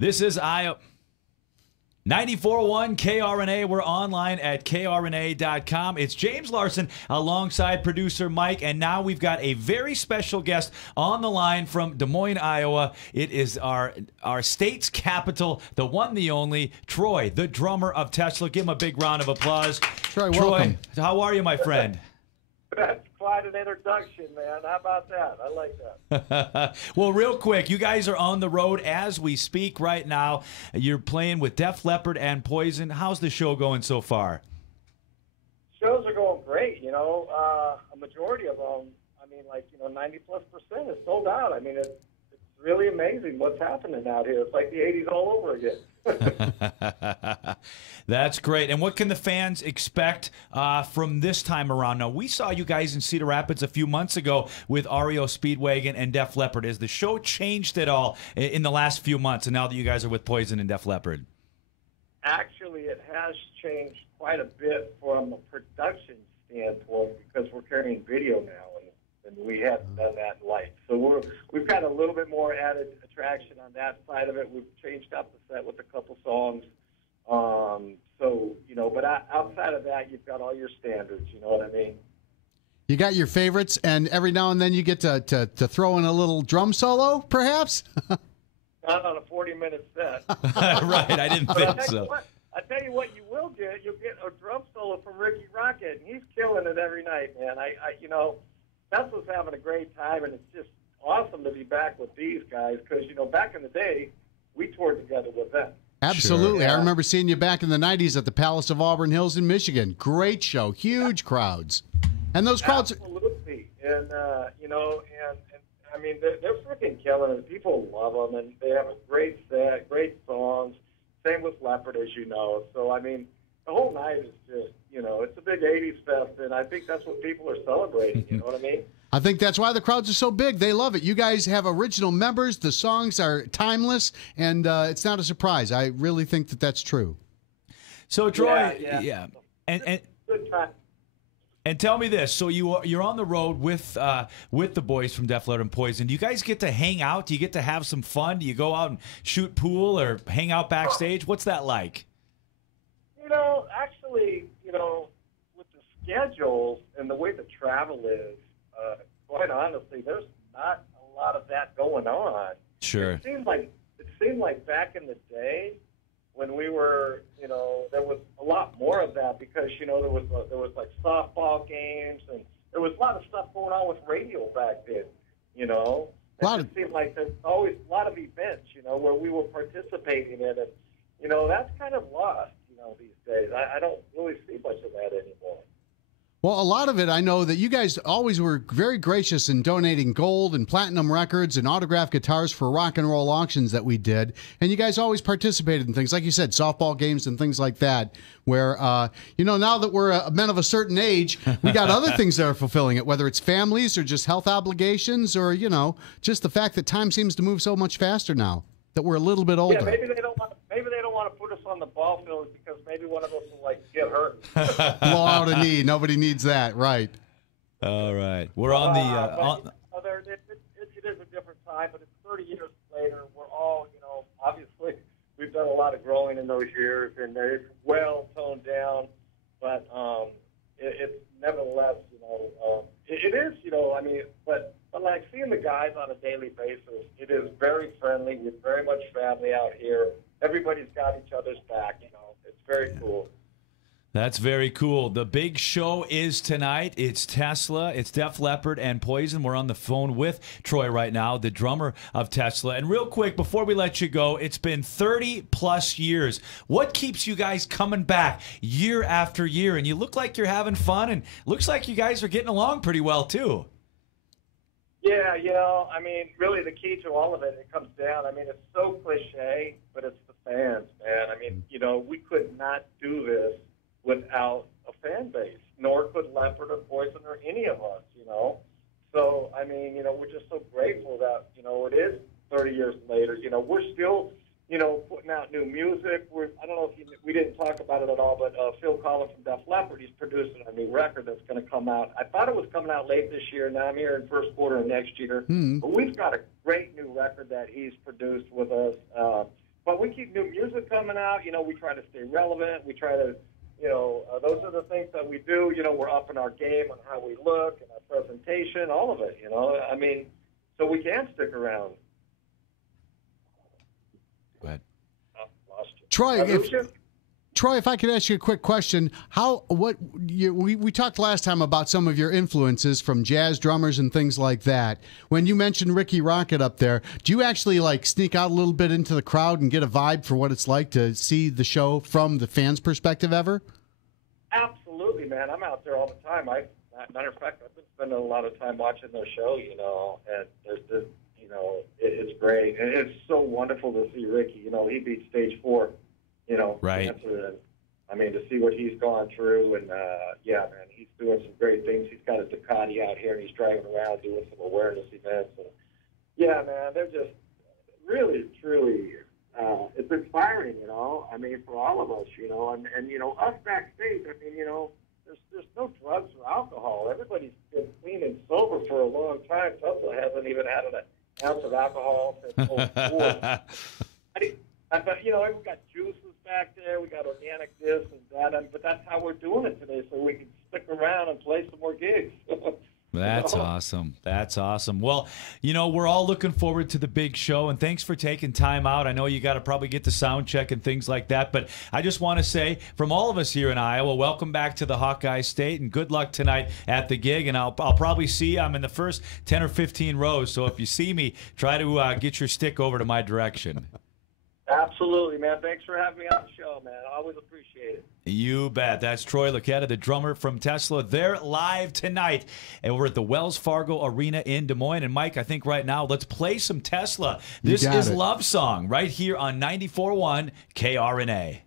This is 94.1 KRNA. We're online at krna.com. It's James Larson alongside producer Mike, and now we've got a very special guest on the line from Des Moines, Iowa. It is our state's capital, the one, the only, Troy, the drummer of Tesla. Give him a big round of applause. Troy, welcome. How are you, my friend? That's quite an introduction, man. How about that? I like that. Well, real quick, you guys are on the road as we speak right now. You're playing with Def Leppard and Poison. How's the show going so far? Shows are going great. A majority of them, 90+% is sold out. It's really amazing what's happening out here. It's like the 80s all over again. That's great. And what can the fans expect from this time around? Now, we saw you guys in Cedar Rapids a few months ago with REO Speedwagon and Def Leppard. Has the show changed at all in the last few months, and now that you guys are with Poison and Def Leppard? Actually, it has changed quite a bit from a production standpoint because we're carrying video now, and we haven't done that in lights. So we've got a little bit more added attraction on that side of it. We've changed up the set with a couple songs. But outside of that, you've got all your standards, you know what I mean? You got your favorites, and every now and then you get to throw in a little drum solo, perhaps? Not on a 40-minute set. Right, I didn't think so. I tell you what you will get. You'll get a drum solo from Ricky Rocket, and he's killing it every night, man. Tesla's having a great time, and it's just awesome to be back with these guys because, back in the day, we toured together with them. Absolutely. Sure. I remember seeing you back in the 90s at the Palace of Auburn Hills in Michigan. Great show. Huge crowds. And those crowds... Absolutely. And, they're freaking killing it. People love them, and they have a great set, great songs. Same with Leppard, as you know. So, the whole night is just, it's a big 80s fest, and I think that's what people are celebrating, you know what I mean? I think that's why the crowds are so big. They love it. You guys have original members. The songs are timeless, and it's not a surprise. I really think that that's true. So, Troy, yeah. And good time. And tell me this: so you're on the road with the boys from Def Leppard and Poison. Do you guys get to hang out? Do you get to have some fun? Do you go out and shoot pool or hang out backstage? What's that like? Actually, with the schedules and the way the travel is, quite honestly, there's not a lot of that going on. Sure. It seemed like back in the day when we were, there was a lot more of that because there was like softball games and there was a lot of stuff going on with radio back then. It seemed like there's always a lot of events, where we were participating in it. That's kind of lost, these days. I don't really see much of that anymore. Well, a lot of it, I know that you guys always were very gracious in donating gold and platinum records and autographed guitars for rock and roll auctions that we did. And you guys always participated in things, like you said, softball games and things like that, where, now that we're men of a certain age, we got other things that are fulfilling it, whether it's families or just health obligations or, just the fact that time seems to move so much faster now that we're a little bit older. Yeah, maybe they don't want to put us on the ball field because maybe one of us will get hurt. Blow out a knee. Nobody needs that, right? All right, we're on the. It is a different time, but it's 30 years later. We're all, obviously we've done a lot of growing in those years, and it's well toned down. But it's nevertheless, it is, but like seeing the guys on a daily basis, it is very friendly. We're very much family out here. Everybody's got each other's back, It's very cool. That's very cool. The big show is tonight. It's Tesla, it's Def Leppard, and Poison. We're on the phone with Troy right now, the drummer of Tesla. And real quick, before we let you go, it's been 30-plus years. What keeps you guys coming back year after year? And you look like you're having fun, and looks like you guys are getting along pretty well, too. Yeah, really the key to all of it, it comes down. It's so cliche, but it's the fans, man. We could not do this without a fan base, nor could Leppard or Poison or any of us, So, we're just so grateful that, it is 30 years later. We're still, putting out new music. I don't know if we didn't talk about it at all, but Phil Collins from Def Leppard, he's producing a new record that's going to come out. I thought it was coming out late this year. Now I'm here in first quarter of next year. But we've got a great new record that he's produced with us. But new music coming out, you know, we try to stay relevant. We try to, you know, those are the things that we do. You know, we're upping our game on how we look and our presentation, all of it, you know. I mean, so we can stick around. Go ahead. Oh, lost you. Troy, if I could ask you a quick question, we talked last time about some of your influences from jazz drummers and things like that. When you mentioned Ricky Rocket up there, do you actually like sneak out a little bit into the crowd and get a vibe for what it's like to see the show from the fans' perspective ever? Absolutely, man. I'm out there all the time. Matter of fact, I've been spending a lot of time watching their show, you know, and there's you know, it's great. And it's so wonderful to see Ricky. You know, he beat Stage 4. You know, right. Cancer, I mean, to see what he's gone through, and yeah, man, he's doing some great things. He's got a Ducati out here, and he's driving around doing some awareness events. And yeah, man, they're just really, truly, it's inspiring, you know. I mean, for all of us, you know, and you know, us backstage. I mean, you know, there's no drugs or alcohol. Everybody's been clean and sober for a long time. Tesla hasn't even had an ounce of alcohol since 04. But, you know, we've got juices back there. We got organic this and that. But that's how we're doing it today, so we can stick around and play some more gigs. That's awesome. That's awesome. Well, you know, we're all looking forward to the big show, and thanks for taking time out. I know you got to probably get the sound check and things like that, but I just want to say, from all of us here in Iowa, welcome back to the Hawkeye State, and good luck tonight at the gig. And I'll probably see you. I'm in the first 10 or 15 rows, so if you see me, try to get your stick over to my direction. Absolutely, man. Thanks for having me on the show, man. I always appreciate it. You bet. That's Troy Luccketta, the drummer from Tesla. They're live tonight, and we're at the Wells Fargo Arena in Des Moines. And, Mike, I think right now, let's play some Tesla. This is Love Song right here on 94.1 KRNA.